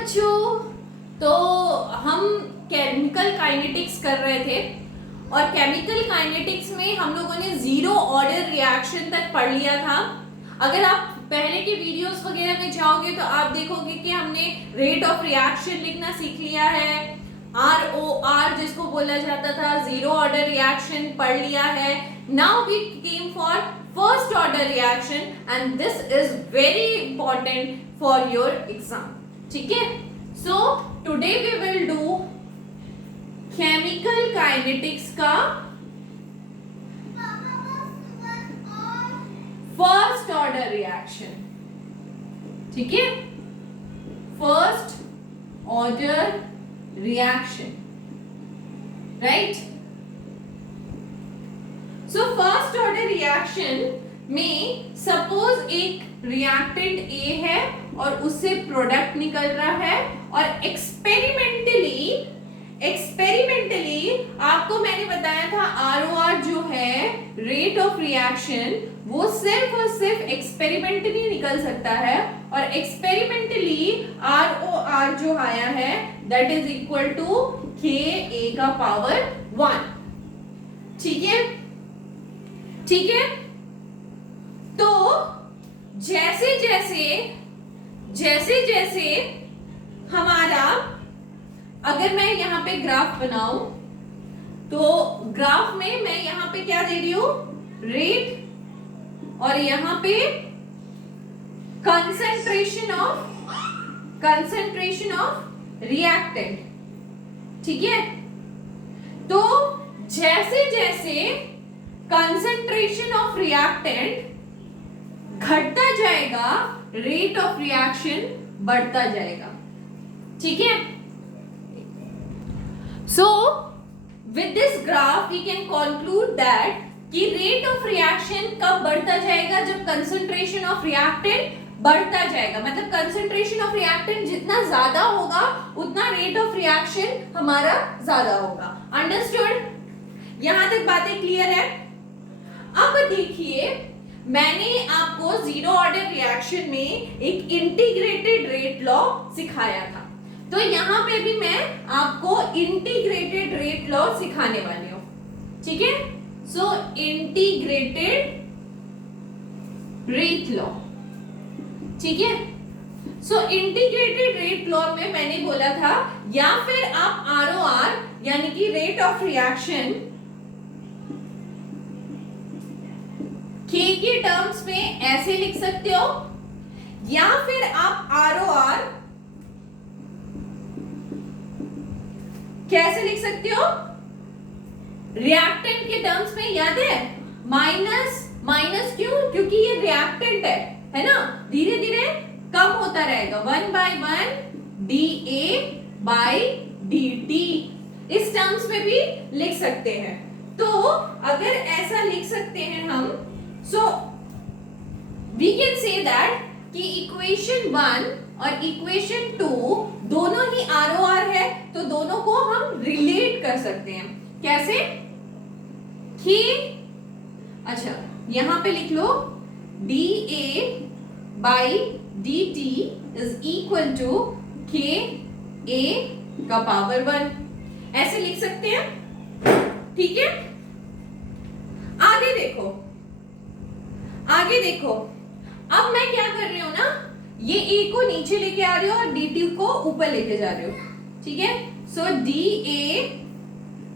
बच्चों, तो हम केमिकल काइनेटिक्स कर रहे थे और केमिकल काइनेटिक्स में हम लोगों ने जीरो ऑर्डर रिएक्शन तक पढ़ लिया था। अगर आप पहले के वीडियोस वगैरह में जाओगे तो आप देखोगे कि हमने रेट ऑफ रिएक्शन लिखना सीख लिया है, ROR जिसको बोला जाता था, जीरो ऑर्डर रिएक्शन पढ़ लिया है। Now we came for first order reaction and this is very important for your exam. ठीक है, so today we will do chemical kinetics का फर्स्ट ऑर्डर रिएक्शन। ठीक है, first order reaction, right. So first order reaction में suppose एक reactant A है और उससे प्रोडक्ट निकल रहा है और एक्सपेरिमेंटली आपको मैंने बताया था ROR जो है रेट ऑफ रिएक्शन, वो सिर्फ और सिर्फ एक्सपेरिमेंटली निकल सकता है और एक्सपेरिमेंटली ROR जो आया है that is equal to KA का पावर 1। ठीक है, ठीक है। तो जैसे जैसे हमारा, अगर मैं यहां पे ग्राफ बनाऊं तो ग्राफ में मैं यहां पे क्या दे रही हूं, रेट, और यहां पे कंसंट्रेशन ऑफ रिएक्टेंट। ठीक है, तो जैसे जैसे कंसंट्रेशन ऑफ रिएक्टेंट घटता जाएगा, रेट ऑफ रिएक्शन बढ़ता जाएगा। ठीक है, so with this graph we can conclude that कि रेट ऑफ रिएक्शन कब बढ़ता जाएगा, जब कंसंट्रेशन ऑफ रिएक्टेंट बढ़ता जाएगा। मतलब कंसंट्रेशन ऑफ रिएक्टेंट जितना ज्यादा होगा उतना रेट ऑफ रिएक्शन हमारा ज्यादा होगा। अंडरस्टूड? यहां तक बातें क्लियर है? अब देखिए, मैंने आपको जीरो ऑर्डर रिएक्शन में एक इंटीग्रेटेड रेट लॉ सिखाया था, तो यहां पे भी मैं आपको इंटीग्रेटेड रेट लॉ सिखाने वाली हूं। ठीक है, सो इंटीग्रेटेड रेट लॉ। ठीक है, सो इंटीग्रेटेड रेट लॉ में मैंने बोला था या फिर आप ROR यानी कि रेट ऑफ रिएक्शन K के टर्म्स में ऐसे लिख सकते हो, या फिर आप ROR कैसे लिख सकते हो, रिएक्टेंट के टर्म्स में। याद है, माइनस क्यों? क्योंकि ये रिएक्टेंट है ना, धीरे धीरे कम होता रहेगा, 1/1 dA/dt इस टर्म्स में भी लिख सकते हैं। तो अगर ऐसा लिख सकते हैं हम, so we can say that कि इक्वेशन 1 और इक्वेशन 2 दोनों ही ROR है, तो दोनों को हम रिलेट कर सकते हैं। कैसे? कि अच्छा, यहां पे लिख लो dA/dt is equal to KA का पावर 1, ऐसे लिख सकते हैं। ठीक है, आगे देखो, अब मैं क्या कर रही हूं ना, ये A को नीचे लेके आ रही हूं और dt को ऊपर लेके जा रही हूं। ठीक है, so dA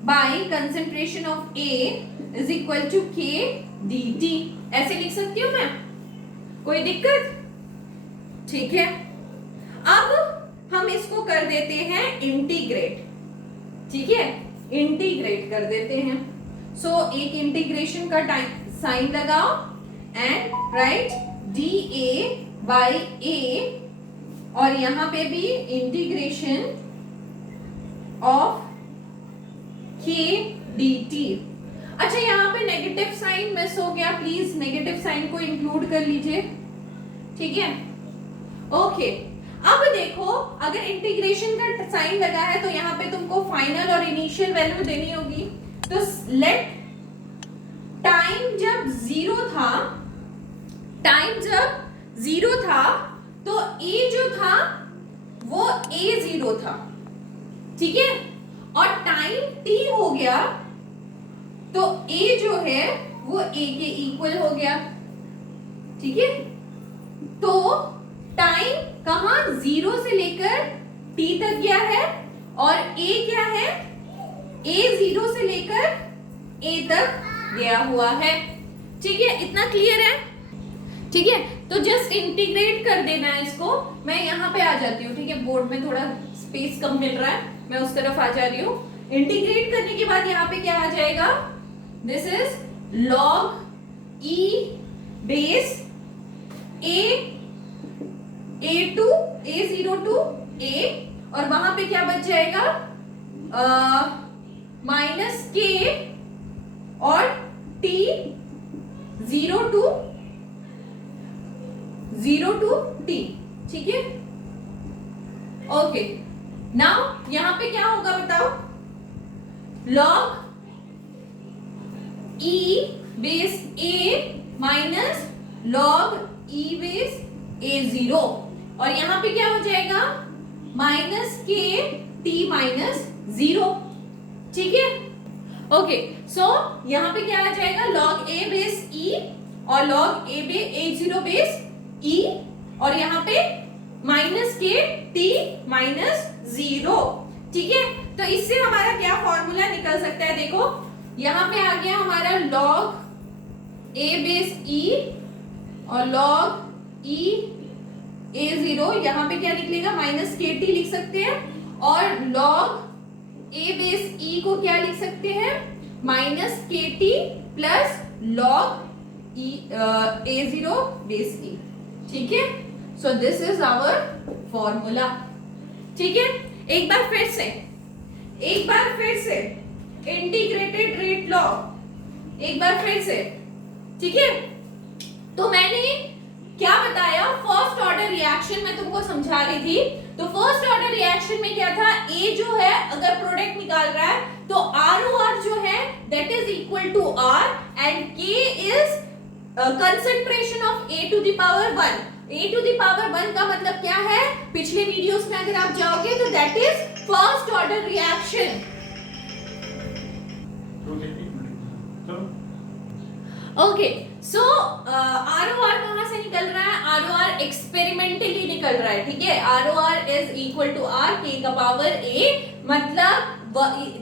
by concentration of A is equal to K dt, ऐसे लिख सकती हूं मैं, कोई दिक्कत? ठीक है, अब हम इसको कर देते हैं इंटीग्रेट। ठीक है, इंटीग्रेट कर देते हैं। सो एक इंटीग्रेशन का टाइम साइन लगाओ एंड राइट dA/A, और यहां पे भी इंटीग्रेशन ऑफ K dt। अच्छा, यहां पे नेगेटिव साइन मिस हो गया, प्लीज नेगेटिव साइन को इंक्लूड कर लीजिए। ठीक है, ओके। अब देखो, अगर इंटीग्रेशन का साइन लगा है तो यहां पे तुमको फाइनल और इनिशियल वैल्यू देनी होगी। तो लेट टाइम जब जीरो था तो A जो था वो A0 था, ठीक है, और टाइम t हो गया तो A जो है वो A के इक्वल हो गया, ठीक है। तो टाइम कहां 0 से लेकर t तक गया है और A क्या है, A0 से लेकर A तक गया हुआ है, ठीक है। इतना क्लियर है, ठीक है। तो जस्ट इंटीग्रेट कर देना है इसको। मैं यहाँ पे आ जाती हूँ, ठीक है, बोर्ड में थोड़ा स्पेस कम मिल रहा है, मैं उस तरफ आ जा रही हूँ। इंटीग्रेट करने के बाद यहाँ पे क्या आ जाएगा, this is log e base a2 a0 to a, और वहां पे क्या बच जाएगा माइनस k और t 0 टू t, ठीक है। ओके, नाउ यहां पे क्या होगा बताओ, log e base a minus log e base a0, और यहां पे क्या हो जाएगा माइनस k t माइनस 0, ठीक है। ओके, सो यहां पे क्या आ जाएगा log a बेस e और log a0 बेस e, और यहां पे माइनस के t माइनस 0, ठीक है। तो इससे हमारा क्या फॉर्मूला निकल सकता है, देखो यहां पे आ गया हमारा log a बेस e और log e a0, यहां पे क्या निकलेगा माइनस के टी लिख सकते हैं, और log a बेस e को क्या लिख सकते हैं माइनस के T plus log a0 base e, ठीक है। So this is our formula, ठीक है। एक बार फिर से इंटीग्रेटेड रेट लॉ, एक बार फिर से, ठीक है। तो मैंने क्या बताया, फर्स्ट ऑर्डर रिएक्शन में तुमको समझा रही थी। तो फर्स्ट ऑर्डर रिएक्शन में क्या था, A जो है अगर प्रोडक्ट निकाल रहा है तो ROR जो है that is equal to R and K is concentration of A to the power 1। A to the power 1 का मतलब क्या है, पिछले वीडियोस में अगर आप जाओगे तो that is first order reaction. Okay, so ROR कहां से निकल रहा है, ROR एक्सपेरिमेंटली निकल रहा है, ठीक है। ROR is equal to R K का पावर A, मतलब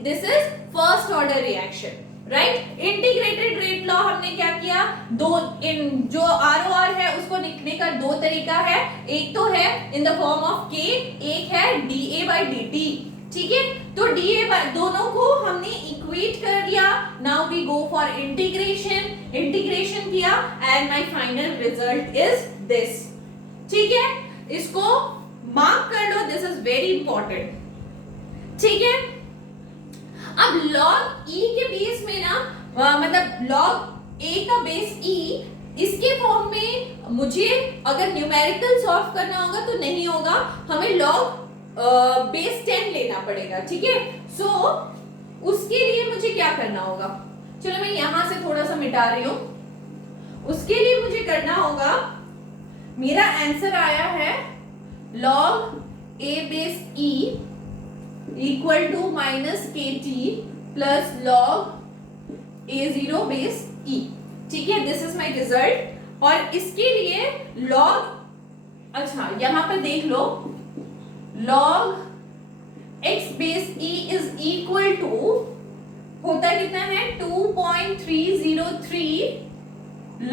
this is first order reaction, right. Integrated rate law हमने क्या किया, जो ROR है उसको लिखने का दो तरीका है, एक तो है in the form of K, एक है dA by dt, ठीक है। तो dA by दोनों को हमने इक्वेट कर दिया, now we go for integration किया and my final result is this, ठीक है। इसको मार्क कर लो, दिस इज वेरी इंपॉर्टेंट, ठीक है। अब log e के बेस में ना मतलब log a का बेस e, इसके फॉर्म में मुझे अगर न्यूमेरिकल सॉल्व करना होगा तो नहीं होगा, हमें log बेस 10 लेना पड़ेगा, ठीक है। सो उसके लिए मुझे क्या करना होगा, चलो मैं यहां से थोड़ा सा मिटा रही हूं। उसके लिए मुझे करना होगा, मेरा आंसर आया है log a base e equal to minus के T plus log a0 base e, ठीक है। दिस इज माय रिजल्ट, और इसके लिए log, अच्छा यहां पे देख लो, log x base e is equal to होता कितना है 2.303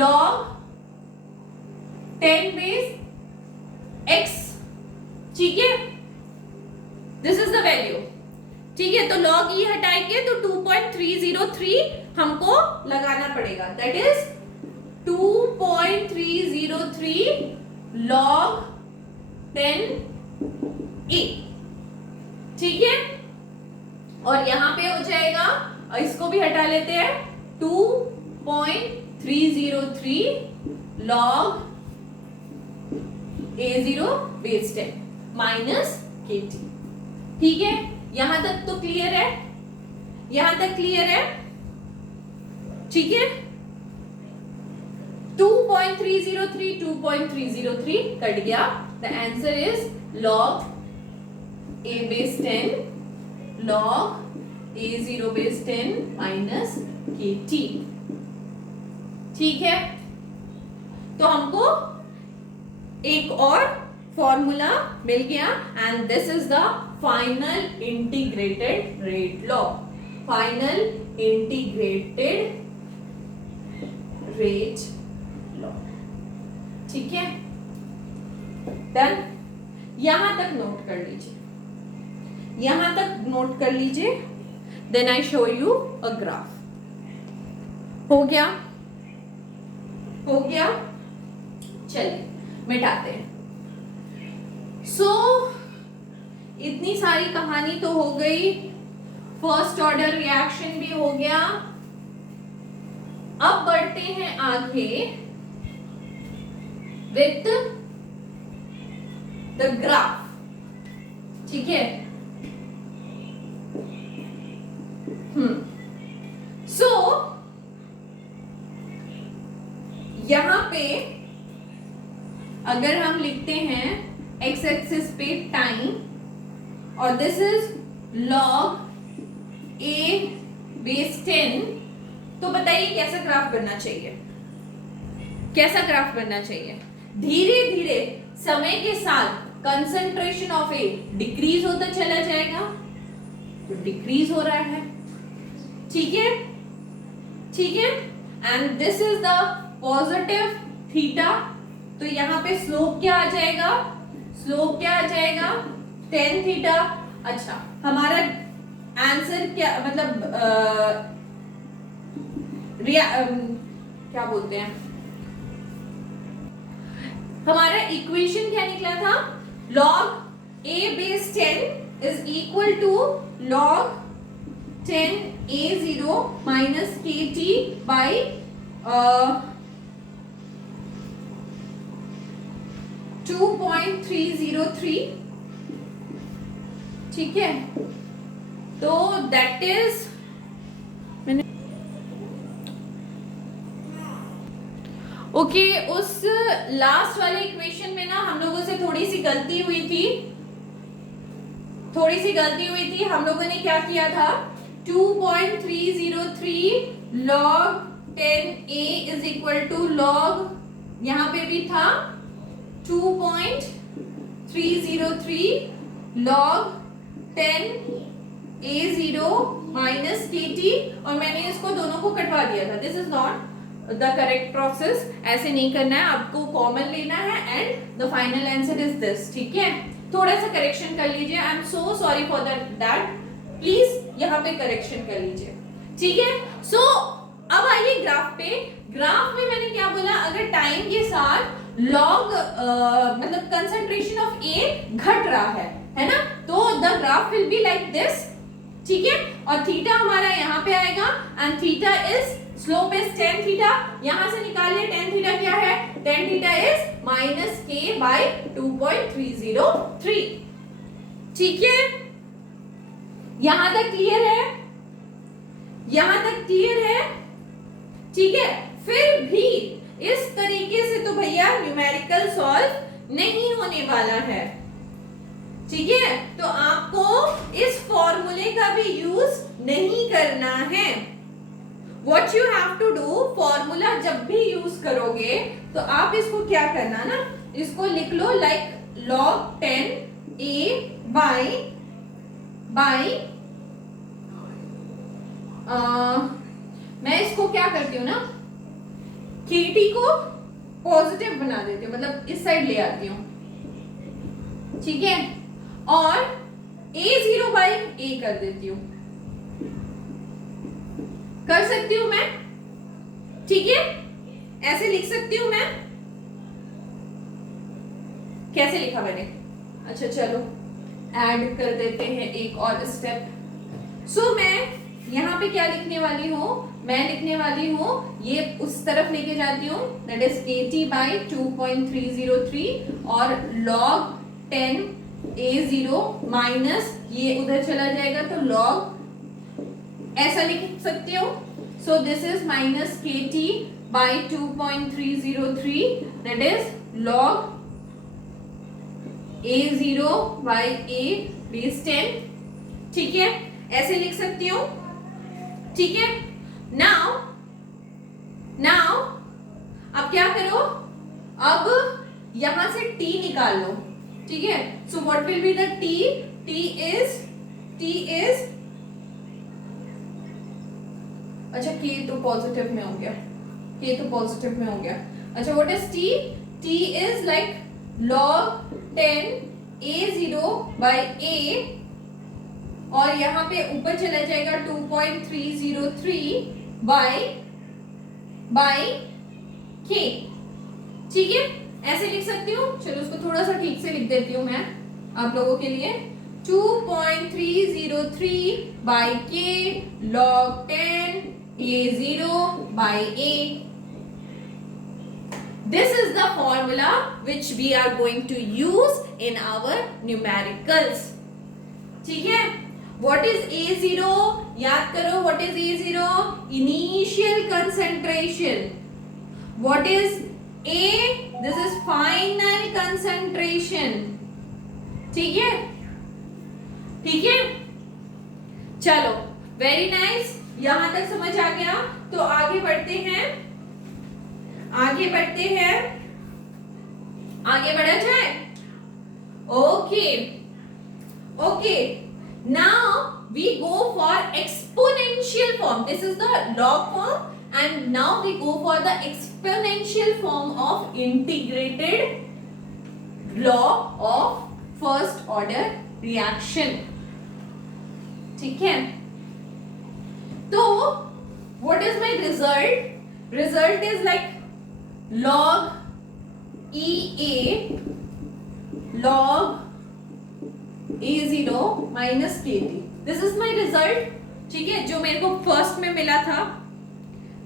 log 10 बेस x, ठीक है। दिस इज द वैल्यू, ठीक है। तो log e हटाएंगे तो 2.303 हमको लगाना पड़ेगा, दैट इज 2.303 log 10a, ठीक है। और यहां पे हो जाएगा, इसको भी हटा लेते हैं, 2.303 log a0 base 10 minus kt, ठीक है। यहां तक तो क्लियर है, यहां तक क्लियर है, ठीक है। 2.303 2.303 कट गया, the answer is log a base 10 log a0 base 10 minus kt। ठीक है, तो हमको एक और फॉर्मूला मिल गया and this is the final integrated rate law. Final integrated rate law. ठीक है, डन। यहां तक नोट कर लीजिए, यहां तक नोट कर लीजिए। Then I show you a graph. हो गया, हो गया, चलिए मिटाते हैं। सो इतनी सारी कहानी तो हो गई, फर्स्ट ऑर्डर रिएक्शन भी हो गया। अब बढ़ते हैं आगे विथ द ग्राफ। ठीक है, सो यहां पे अगर हम लिखते हैं एक्स एक्सिस पे टाइम और this is log A base 10, तो बताइए कैसा ग्राफ बनना चाहिए, कैसा ग्राफ बनना चाहिए। धीरे धीरे समय के साथ कंसंट्रेशन ऑफ ए डिक्रीज होता चला जाएगा, तो डिक्रीज हो रहा है। ठीक है, ठीक है, and this is the positive theta, तो यहां पे स्लोप क्या आ जाएगा, स्लोप क्या आ जाएगा 10 थीटा। अच्छा, हमारा आंसर क्या मतलब क्या बोलते हैं, हमारा इक्वेशन क्या निकला था, log a base 10 is equal to log 10 a0 minus kt by 2.303। ठीक है, तो दैट इज ओके। उस लास्ट वाले इक्वेशन में ना हम लोगों से थोड़ी सी गलती हुई थी, थोड़ी सी गलती हुई थी। हम लोगों ने क्या किया था, 2.303 log 10a is equal to log, यहां पे भी था 2.303 log 10 a0 minus kt, और मैंने इसको दोनों को कटवा दिया था। This is not the correct process, ऐसे नहीं करना है, आपको कॉमन लेना है and the final answer is this. ठीक है, थोड़ा सा करेक्शन कर लीजिए, I am so sorry for that, please यहाँ पे करेक्शन कर लीजिए। ठीक है, सो अब आइए ग्राफ पे। ग्राफ में मैंने क्या बोला, अगर टाइम के साथ लॉग मतलब कंसंट्रेशन ऑफ ए घट रहा है ना, तो the graph will be like this. ठीक है, और थीटा हमारा यहाँ पे आएगा and theta is slope is 10 theta. यहां से निकालिए 10 थीटा क्या है, 10 theta is minus k by 2.303। ठीक है, यहां तक क्लियर है, यहां तक क्लियर है। ठीक है, फिर भी इस तरीके से तो भैया न्यूमेरिकल सॉल्व नहीं होने वाला है। ठीक है, तो आपको इस फॉर्मूले का भी यूज नहीं करना है। What you have to do, formula जब भी यूज करोगे तो आप इसको क्या करना ना, इसको लिख लो लाइक log 10 a by मैं इसको क्या करती हूँ ना, kt को पॉजिटिव बना देती हूँ, मतलब इस साइड ले आती हूँ। ठीक है, और a0 by a कर देती हूँ, कर सकती हूं मैं। ठीक है, ऐसे लिख सकती हूं मैं। कैसे लिखा मैंने, अच्छा चलो ऐड कर देते हैं एक और स्टेप। सो मैं यहां पे क्या लिखने वाली हूं, मैं लिखने वाली हूं ये उस तरफ लेके जाती हूं, दैट इज kt by 2.303 और log 10 a0 माइनस ये उधर चला जाएगा तो log, ऐसा लिख सकती हूँ। सो this is minus kt by 2.303, that is log a0 by a d is 10, ठीक है, ऐसे लिख सकती हूँ, ठीक है। नाउ अब क्या करो, अब यहां से t निकाल लो, ठीक है। So what will be the t is अच्छा k तो पॉजिटिव में हो गया, अच्छा what is t is like log 10 a0 by a, और यहाँ पे ऊपर चला जाएगा 2.303 by k, ठीक है, ऐसे लिख सकती हूँ। चलो उसको थोड़ा सा ठीक से लिख देती हूँ मैं आप लोगों के लिए, 2.303 by k log 10 a0 by a. This is the formula which we are going to use in our numericals, ठीक है। What is A0? याद करो, what is A0? Initial concentration. What is A? This is final concentration. ठीक है, चलो, very nice, यहां तक समझ आ गया। तो आगे बढ़ते हैं, आगे बढ़ा जाए। Okay, now we go for exponential form. This is the log form, and now we go for the exponential form of integrated law of first order reaction, ठीक है। तो what is my result is like log EA log A0 minus KT. This is my result, ठीक है, जो मेरे को first में मिला था,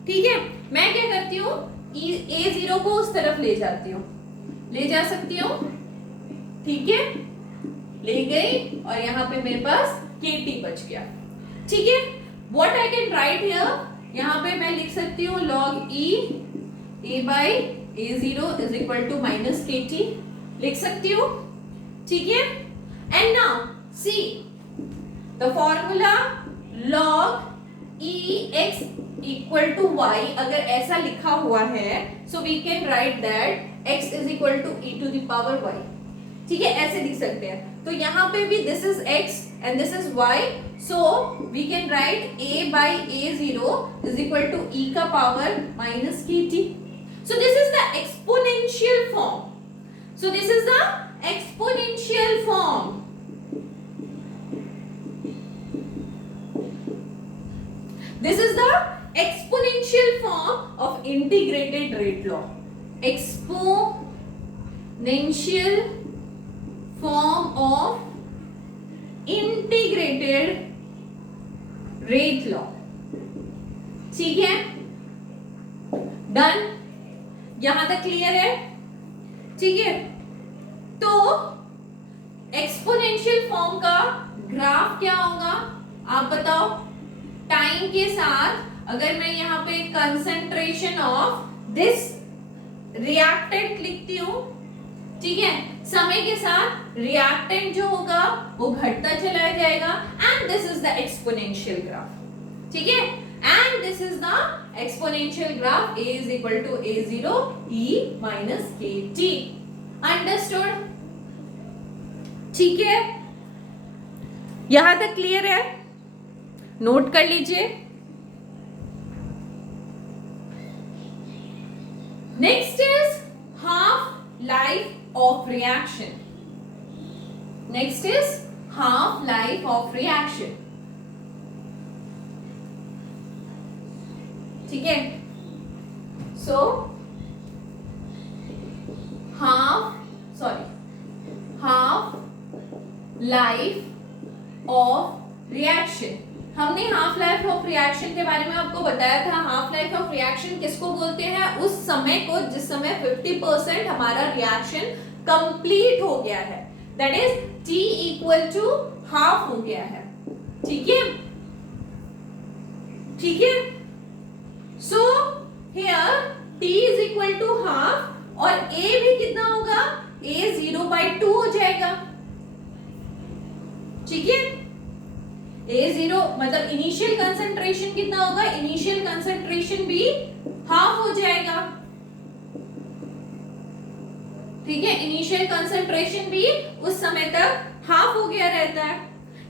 ठीक है। मैं क्या करती हूँ, A0 को उस तरफ ले जा सकती हूँ, ठीक है, ले गई, और यहाँ पे मेरे पास KT बच गया, ठीक है। What I can write here, यहाँ पे मैं लिख सकती हूँ log E A by A0 is equal to minus KT, लिख सकती हूँ, ठीक है। And now see the formula log EX equal to Y, अगर ऐसा लिखा हुआ है, so we can write that X is equal to E to the power Y, ठीक है, ऐसे लिख सकते हैं। तो यहाँ पे भी this is X and this is Y, so we can write A by A0 is equal to E का power minus KT. So this is the exponential form. This is the exponential form of integrated rate law. Exponential form of integrated rate law, ठीक है, done, यहां तक clear है, ठीक है। तो exponential form का ग्राफ क्या होगा आप बताओ। टाइम के साथ अगर मैं यहाँ पे कंसंट्रेशन ऑफ दिस रिएक्टेंट लिखती हूँ, ठीक है, समय के साथ रिएक्टेंट जो होगा वो घटता चला जाएगा, and this is the exponential graph, ठीक है, and this is the exponential graph A is equal to A0 E minus KT. Understood, ठीक है, यहां तक क्लियर है, नोट कर लीजिए। Next is half life of reaction. ठीक है, so half life of reaction. हमने हाफ लाइफ ऑफ रिएक्शन के बारे में आपको बताया था। हाफ लाइफ ऑफ रिएक्शन किसको बोलते हैं, उस समय को जिस समय 50% हमारा रिएक्शन कंप्लीट हो गया है, that is T equal to half हो गया है, ठीक है, so here T is equal to half, और A भी कितना होगा, A 0/2 हो जाएगा, ठीक है। A0 मतलब इनिशियल कंसंट्रेशन कितना होगा, इनिशियल कंसंट्रेशन भी हाफ हो जाएगा, ठीक है, इनिशियल कंसंट्रेशन भी उस समय तक हाफ हो गया रहता है,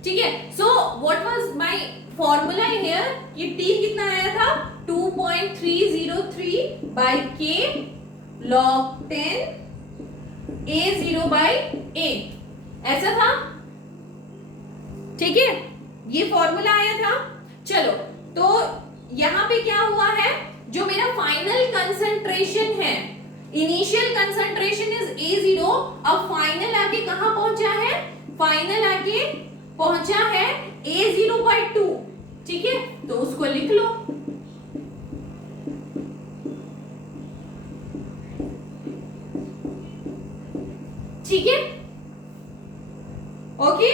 ठीक है। So what was my formula here, ये T कितना आया था 2.303 by K log 10 A0 by A, ऐसा था, ठीक है, ये फॉर्मूला आया था। चलो तो यहां पे क्या हुआ है, जो मेरा फाइनल कंसंट्रेशन है, इनिशियल कंसंट्रेशन इज A0, अब फाइनल आके कहां पहुंचा है, फाइनल आके पहुंचा है A0 by 2, ठीक है, तो उसको लिख लो, ठीक है, ओके।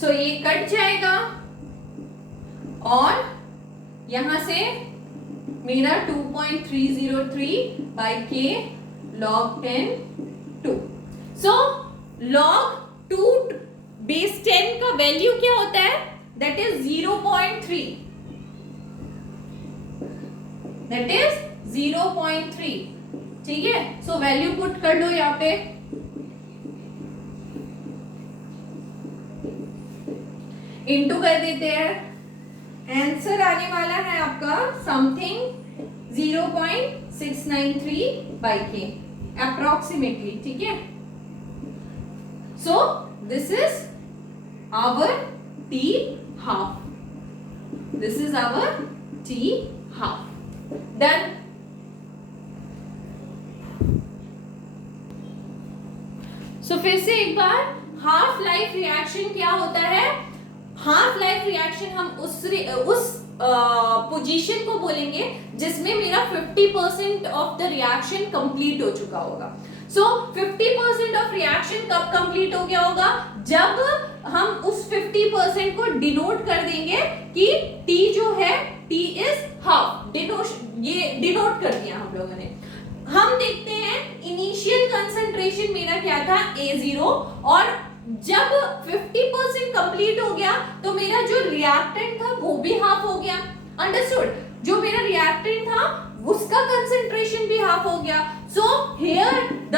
सो ये कट जाएगा और यहां से मेरा 2.303 by K log 10 2। So log 2 base 10 का वैल्यू क्या होता है, दैट इज 0.3, दैट इज 0.3, ठीक है। सो वैल्यू पुट कर लो यहाँ पे, इनटू कर देते हैं, आंसर आने वाला है आपका समथिंग 0.693 by K अप्रोक्सीमेटली, ठीक है। So this is our T half, this is our T half, done. So फिर से एक बार, हाफ लाइफ रिएक्शन क्या होता है, हाफ लाइफ रिएक्शन हम उस पोजीशन को बोलेंगे जिसमें मेरा 50% ऑफ द रिएक्शन कंप्लीट हो चुका होगा। सो 50% ऑफ रिएक्शन कब कंप्लीट हो गया होगा, जब हम उस 50% को डिनोट कर देंगे कि T जो है T इज हाफ, ये डिनोट कर दिया हम लोगों ने। हम देखते हैं इनिशियल कंसंट्रेशन मेरा क्या था A0, और जब 50% कंप्लीट हो गया तो मेरा जो रिएक्टेंट था वो भी हाफ हो गया, अंडरस्टूड, जो मेरा रिएक्टेंट था उसका कंसंट्रेशन भी हाफ हो गया। So here the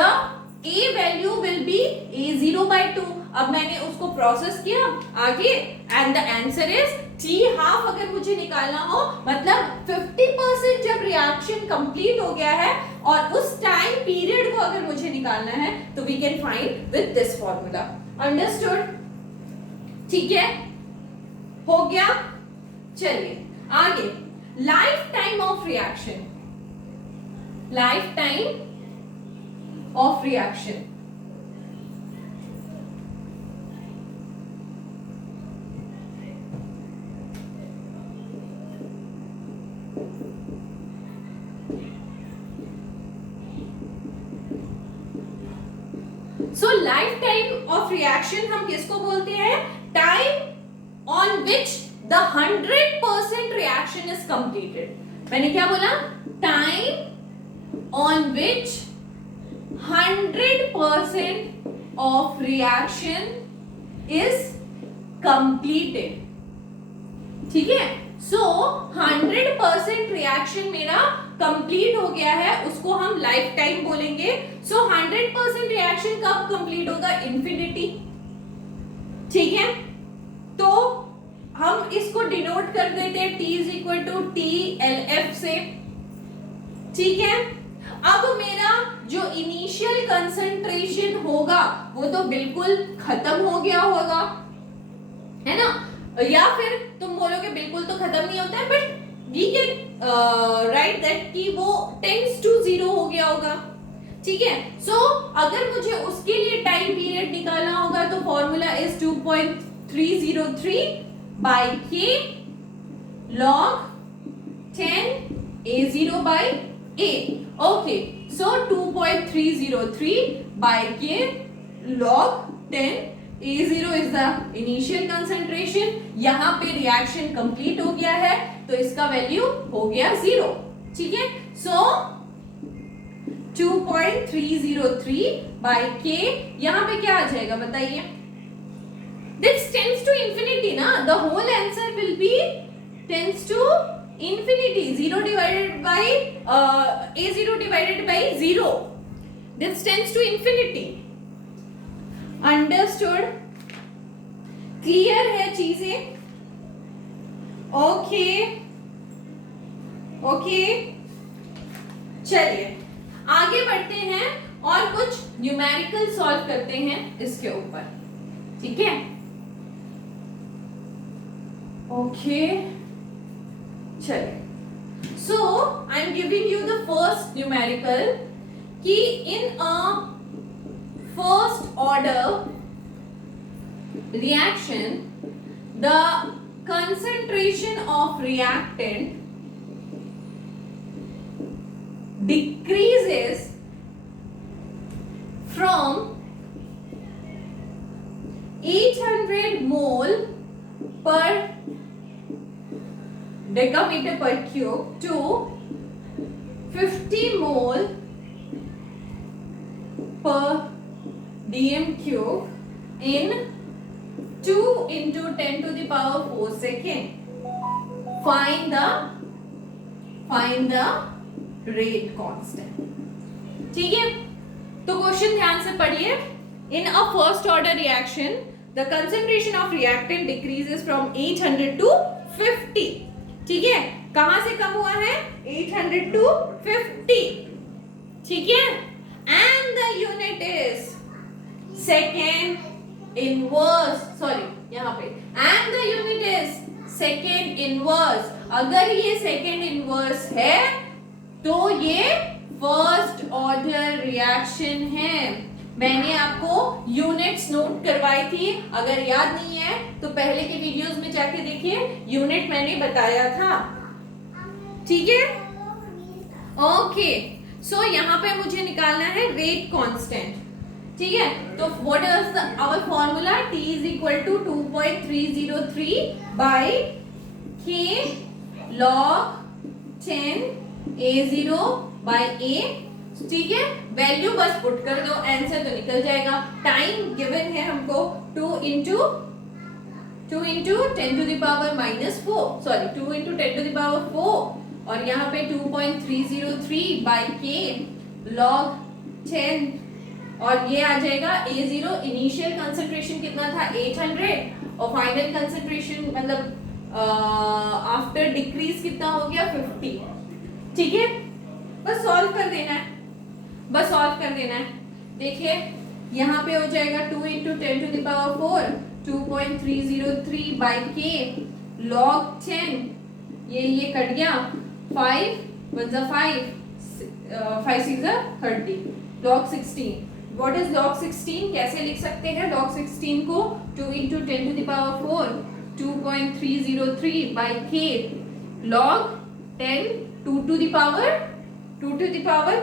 A value will be A0 by 2। अब मैंने उसको प्रोसेस किया आगे, and the answer is T half. अगर मुझे निकालना हो, मतलब 50% जब रिएक्शन कंप्लीट हो गया है और उस टाइम पीरियड को अगर मुझे निकालना है, तो we can find with this formula, understood, ठीक है, हो गया। चलिए आगे, lifetime of reaction, lifetime of reaction, so lifetime of reaction हम किसको बोलते हैं, time on which the 100% reaction is completed. मैंने क्या बोला, time on which 100% of reaction is completed, ठीक है। सो 100% रिएक्शन मेरा कंप्लीट हो गया है, उसको हम लाइफ टाइम बोलेंगे। सो 100% रिएक्शन कब कंप्लीट होगा, इंफिनिटी, ठीक है। तो हम इसको डिनोट कर देते हैं T is equal to TLF से, ठीक है। अब मेरा जो इनिशियल कंसंट्रेशन होगा वो तो बिल्कुल खत्म हो गया होगा, है ना, या फिर तुम बोलोगे बिल्कुल तो खत्म नहीं होता है, but we can write that कि वो टेंड्स टू 0 हो गया होगा, ठीक है। सो अगर मुझे उसके लिए टाइम पीरियड निकालना होगा तो formula is 2.303 by K log 10 A0 by A, okay, so 2.303 by K log 10 A0 is the initial concentration, यहाँ पे रिएक्शन कंप्लीट हो गया है तो इसका वैल्यू हो गया 0, ठीक है। सो 2.303 by K, यहाँ पे क्या आ जाएगा बताइए, This tends to infinity na, the whole answer will be tends to infinity. 0 divided by a0 divided by 0, this tends to infinity. Understood? Clear है चीजें? ओके ओके, चलिए आगे बढ़ते हैं और कुछ न्यूमेरिकल सॉल्व करते हैं इसके ऊपर, ठीक है? ओके चलिए, so I am giving you the first numerical कि in a first order reaction, the concentration of reactant decreases from 800 mole per decameter per cube to 50 mole per dm cube in 2 into 10 to the power 4 second. Find the rate constant. ठीक है, तो question ध्यान से पढ़िए. In a first order reaction, the concentration of reactant decreases from 800 to 50. ठीक है, कहां से कम हुआ है? 800 to 50. ठीक है, and the unit is second inverse, sorry यहाँ पे, and the unit is second inverse. अगर ये सेकेंड इनवर्स है तो ये फर्स्ट ऑर्डर रिएक्शन है. मैंने आपको यूनिट्स नोट करवाई थी, अगर याद नहीं है तो पहले के वीडियोस में जाके देखिए, यूनिट मैंने बताया था. ठीक है, ओके. सो यहाँ पे मुझे निकालना है रेट कांस्टेंट. ठीक है, तो what is our formula? T is equal to 2.303 by K log 10 A0 by A. ठीक है, वैल्यू बस पुट कर दो, आंसर तो निकल जाएगा. टाइम गिवन है हमको 2 into 10 to the power minus 4, sorry 2 into 10 to the power 4, और यहाँ पे 2.303 by K log 10, और ये आ जाएगा A0. इनिशियल कंसंट्रेशन कितना था? 800, और फाइनल कंसंट्रेशन मतलब आफ्टर डिक्रीज कितना हो गया? 50. ठीक है, बस सॉल्व कर देना है, बस सॉल्व कर देना है. देखिए यहाँ पे हो जाएगा 2 into 10 to the power 4, 2.303 by K log 10, ये कट गया, 5 1 जा 5, 5 6 जा 30, log 16. What is log 16? कैसे लिख सकते हैं log 16 को? 2 into 10 to the power 4, 2.303 by K log 10, 2 to the power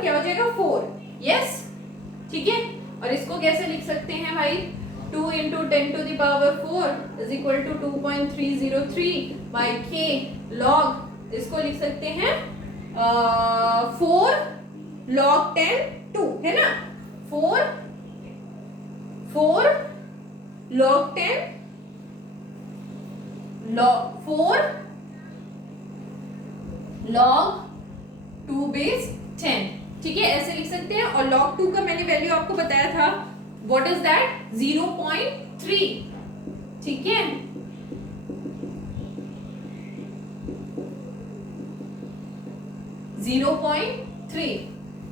क्या हो जाएगा? 4. yes, ठीक है. और इसको कैसे लिख सकते हैं भाई? 2 into 10 to the power 4 is equal to 2.303 by K log, इसको लिख सकते हैं 4 log 10 2, है ना? 4 log 10 log 4 log 2 base 10. ठीक है, ऐसे लिख सकते हैं. और log 2 का मैंने वैल्यू आपको बताया था, व्हाट इज दैट? 0.3. ठीक है,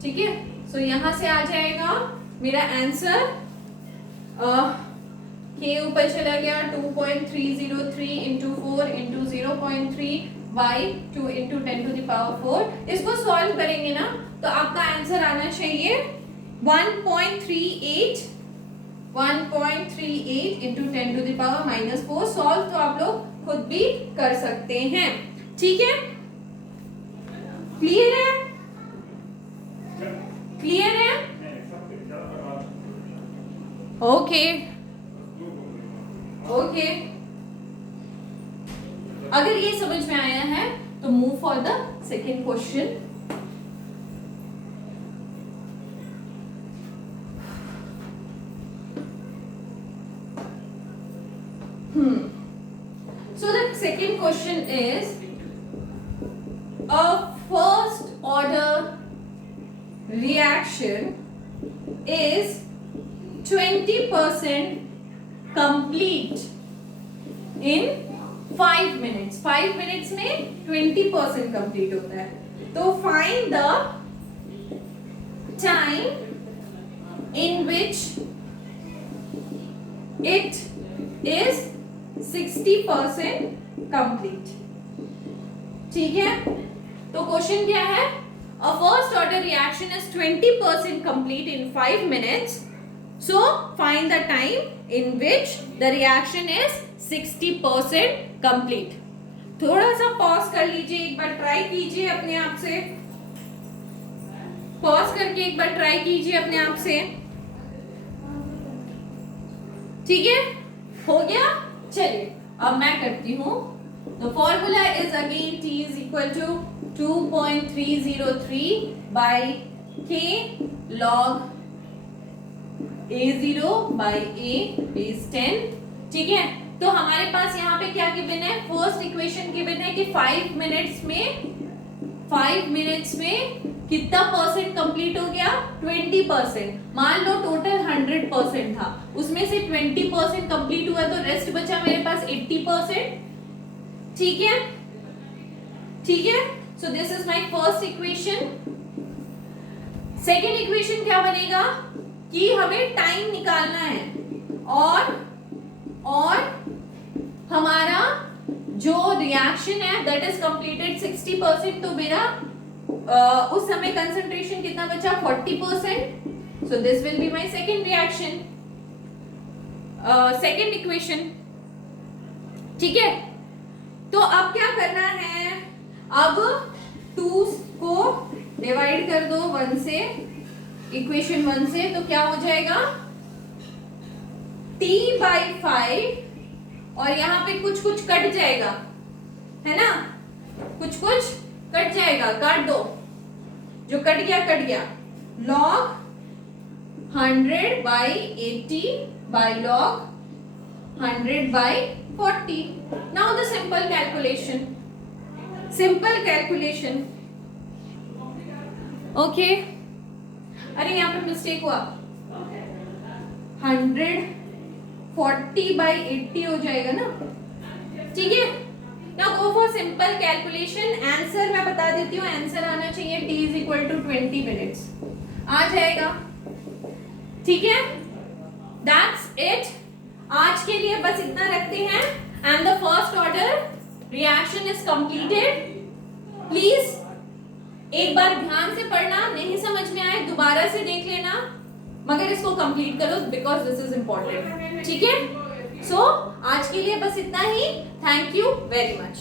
ठीक है. सो यहां से आ जाएगा मेरा आंसर. K ऊपर चला गया, 2.303 into 4 into 0.3 by 2 into 10 to the power 4. इसको सॉल्व करेंगे ना तो आपका आंसर आना चाहिए 1.38 into 10 to the power minus 4. Solve तो आप लोग खुद भी कर सकते हैं. ठीक है, क्लियर है? क्लियर है? ओके ओके, अगर ये समझ में आया है तो move for the second question. So the second question is, a first order reaction is 20% complete in 5 minutes. 5 minutes में 20% complete होता है. तो find the time in which it is 60% complete. ठीक है, तो क्वेश्चन क्या है? A first order reaction is 20% complete in 5 minutes. So find the time in which the reaction is 60% complete. थोड़ा सा पॉज कर लीजिए, एक बार ट्राई कीजिए अपने आप से. पॉज करके एक बार ट्राई कीजिए अपने आप से. ठीक है, हो गया. चलिए अब मैं करती हूँ. The formula is again T is equal to 2.303 by K log A0 by A base 10. ठीक है, तो हमारे पास यहाँ पे क्या गिवन है? फर्स्ट इक्वेशन गिवन है कि 5 मिनट्स में कितना परसेंट कंप्लीट हो गया? 20%. मान लो टोटल 100% था, उसमें से 20% कंप्लीट हुआ, तो रेस्ट बचा मेरे पास 80%. ठीक है, ठीक है. So this is my first equation. Second equation क्या बनेगा कि हमें टाइम निकालना है और हमारा जो रिएक्शन है दैट इज कंप्लीटेड 60%. तो मेरा उस समय कंसंट्रेशन कितना बचा? 40%. So this will be my second reaction, second equation. ठीक है, तो अब क्या करना है? अब 2 को डिवाइड कर दो 1 से, इक्वेशन 1 से. तो क्या हो जाएगा? T/5 और यहाँ पे कुछ कुछ कट जाएगा, है ना? कुछ कुछ कट जाएगा, काट दो. जो कट गया. log 100/80 by log 100/40. Now the simple calculation. Okay. अरे यहाँ पे मिस्टेक हुआ. 140/80 हो जाएगा ना? ठीक है. Now go for simple calculation. Answer मैं बता देती हूँ. आंसर आना चाहिए T is equal to 20 minutes. आ जाएगा. ठीक है. That's it. आज के लिए बस इतना रखते हैं. And the first order reaction is completed. Please एक बार ध्यान से पढ़ना, नहीं समझ में आए दोबारा से देख लेना, मगर इसको कंप्लीट करो बिकॉज दिस इज इम्पोर्टेंट. ठीक है. सो आज के लिए बस इतना ही. Thank you very much.